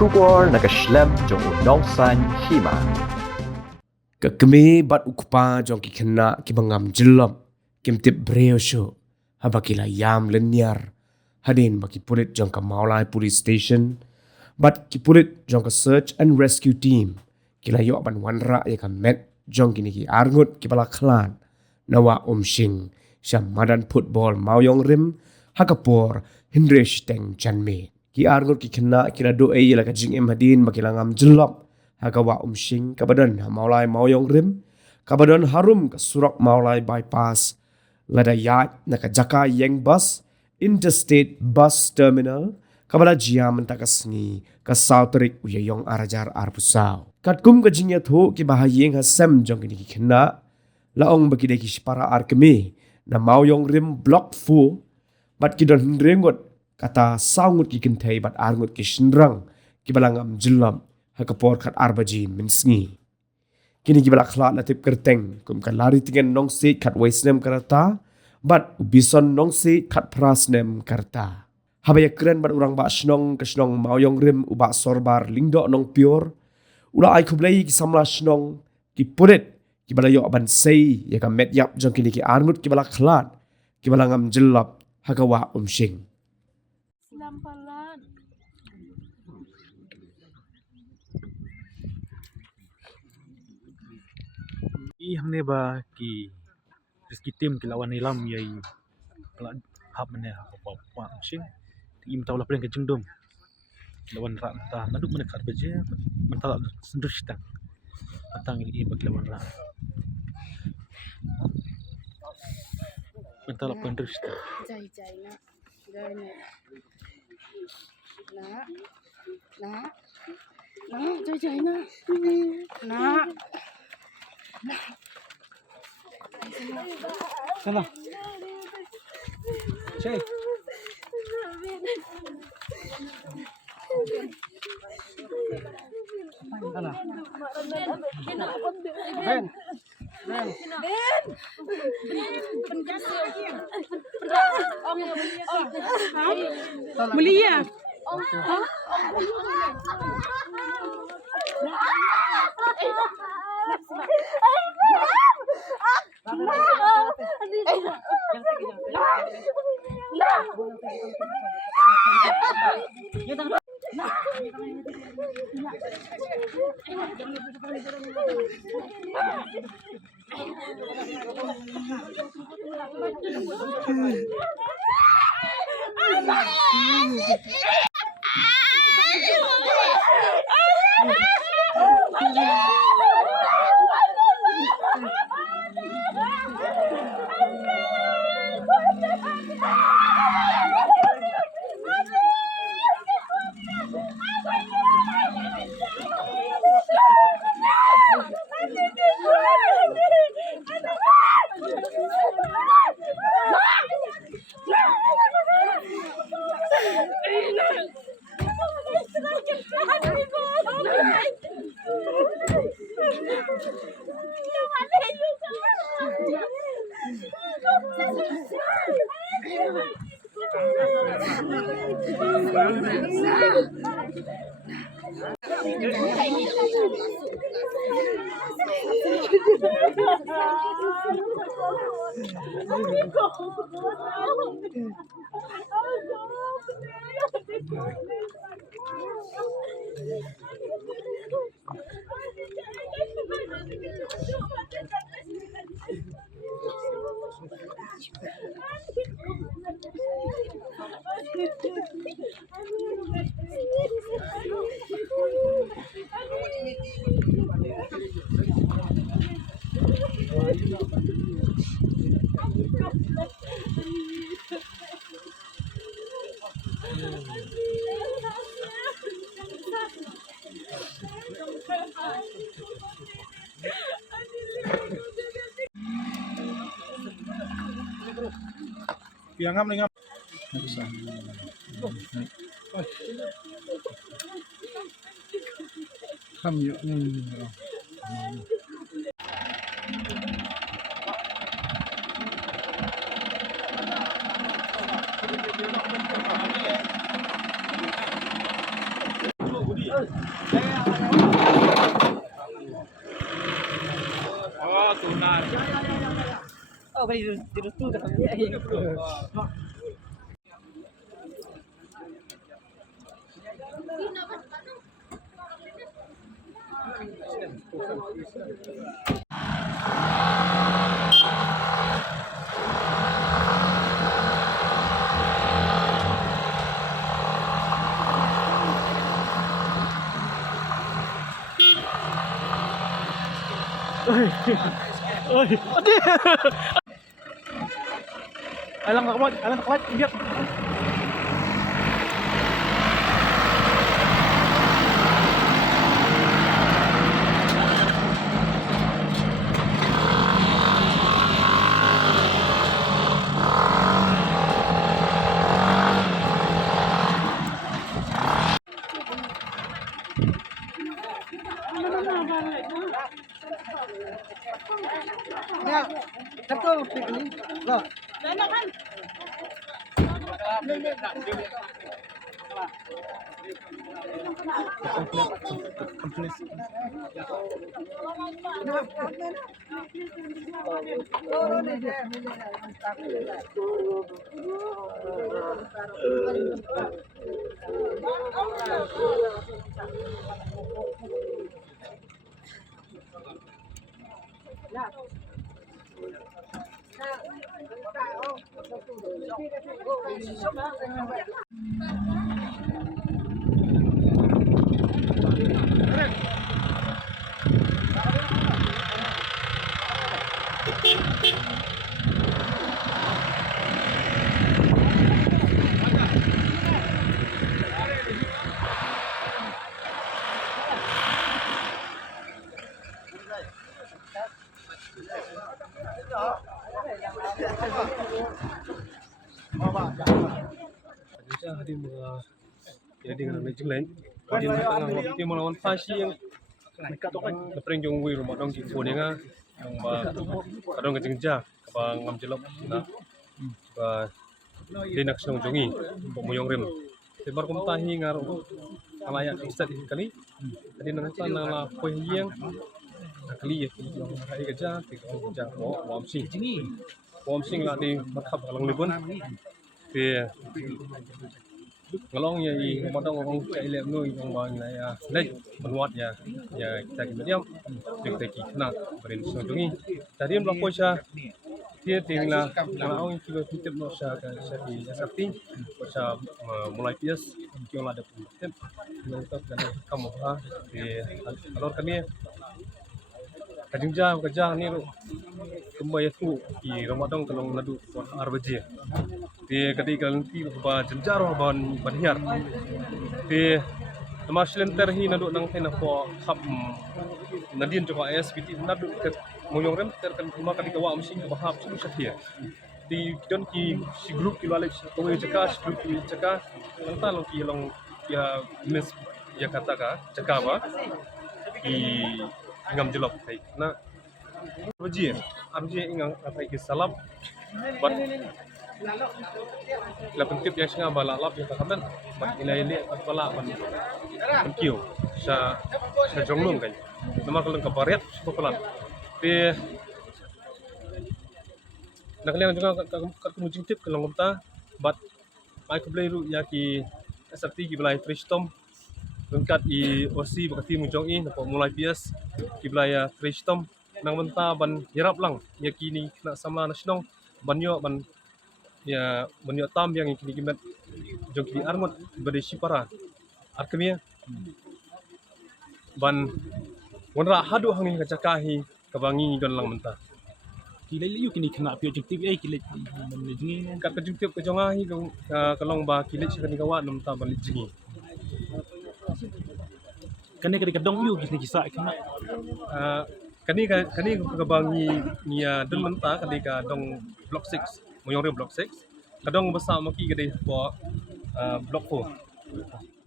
Shugor na kashlem jong unongsan hima. Kami bat ukpa jong ki kena ki bangam jelam kim tip breo sho habakila yam lenyar hadin baki pulit jong ka Maulai police station bat ki pulit jong ka search and rescue team kila yo ban wanra ya ka met jong kini ki arngut ki bala klan nawa shing syam madan football mauyong rim hakapor hindresh teng chanme ki arngut ki kena kila do ai la ka jing em hadin bakila ngam jelam hagawa shing kabadan Maulai mauyong rim kabadan harum ka surak Maulai bypass lada yat na ka jaka yeng bus interstate bus terminal kabala jiam ta kasni ka sautrik uyayong arajar arpusau katkum ka jingya tho ki bahayeng ha sem jong ni ki khna laong bagi de ki para arkeme na mauyong rim block fu bat ki don rengot kata saungut ki kintai bat arngut ki shinrang ki balangam jilam hakapor khat arbaji minsngi kini gibala khla latip kerteng kum kan lari tingen nong se khat waisnem karata bat ubison nong se khat prasnem karta habaya keren bat urang ba snong ke snong mauyong rim uba sorbar lingdo nong pior ula ai kublai ki samla snong ki puret ki bala yo ban sei ya ka met yap jong kini ki arngut ki bala khlat ki bala ngam jellap hagawa shing हमने बा कि इसकी टीम के lawan nilam yai kala hap mene ha pa machine im tawla pren ke jingdom lawan ra ta naduk mene khat beje mentala sendrista patang ini bak lawan ra mentala pendrista jai jai na jai na jai jai na sana cek sana Ben Mulia yang ngam ngam kham yo Oh, tunar. Oh, beli di tu dah dia. Oi, ade. Alang ka kuat, biak. Ya, betul ini. Loh, Jadi jadi dengan legend lain. Jadi tengah tim melawan Pasi yang dekat kan kepring jong wi rumah dong gitu dia nga yang ba kadang ngejengja ba ngam jelop na ba di nak song jongi pemuyong rem tebar kum tahi ngar kalaya ustad kali tadi nang sana la poi yang kali ya yang hai kerja tiga kerja wam sing la di makhab kalong libun thì ngalong ya i modong ngong chạy lem nuôi ngong bang này đây mình wat ya kita diam được tay ki na berin so jongi tadi em lapor sa dia tinggal kalau kita titip no sa di sakti sa mulai pias kyo la ada titip untuk dan kamu ha di alor kami kerja ni kembali tu di Ramadan kalau nadu arbaji di ketika nanti ba jenjaro ban banhiar di Marshland terhi nadu nang tena po khap nadin coba SPT nadu ke moyong rem terkan kuma ketika wa mesin ke bahap su sakia di don ki si grup ki lalik ko ceka si grup ki ceka nanta long ki long ya mes ya kata ka ceka ba ki ngam jelop kai na arbaji ingang atai ki salap ban la pentip yang singa bala lap yang kamen bat ilai at bala ban penkiu sa jonglung kan nama kaleng kabaret sepelan te nakalian juga kat mujing tip kalong umta bat mai kublai ru ya ki SRT ki belai tristom lengkat i OC bakati mujong i napo mulai bias ki belai tristom nang menta ban hirap lang ya kini kena sama nasional banyo ban ya banyo tam yang kini kimet jong kini armut bade sipara arkemia ban wanra hadu hangi kacakahi kabangi don lang menta Kilai liu kini kena pio objektif kilai menjingi kat kejungtip kejongahi kalong ba kilit sakani kawa nom ta ban jingi kene ketika dong liu kini kisah kena kani kabangi nia don menta ketika dong block 6 moyong block 6 kadang besar maki gede po block 4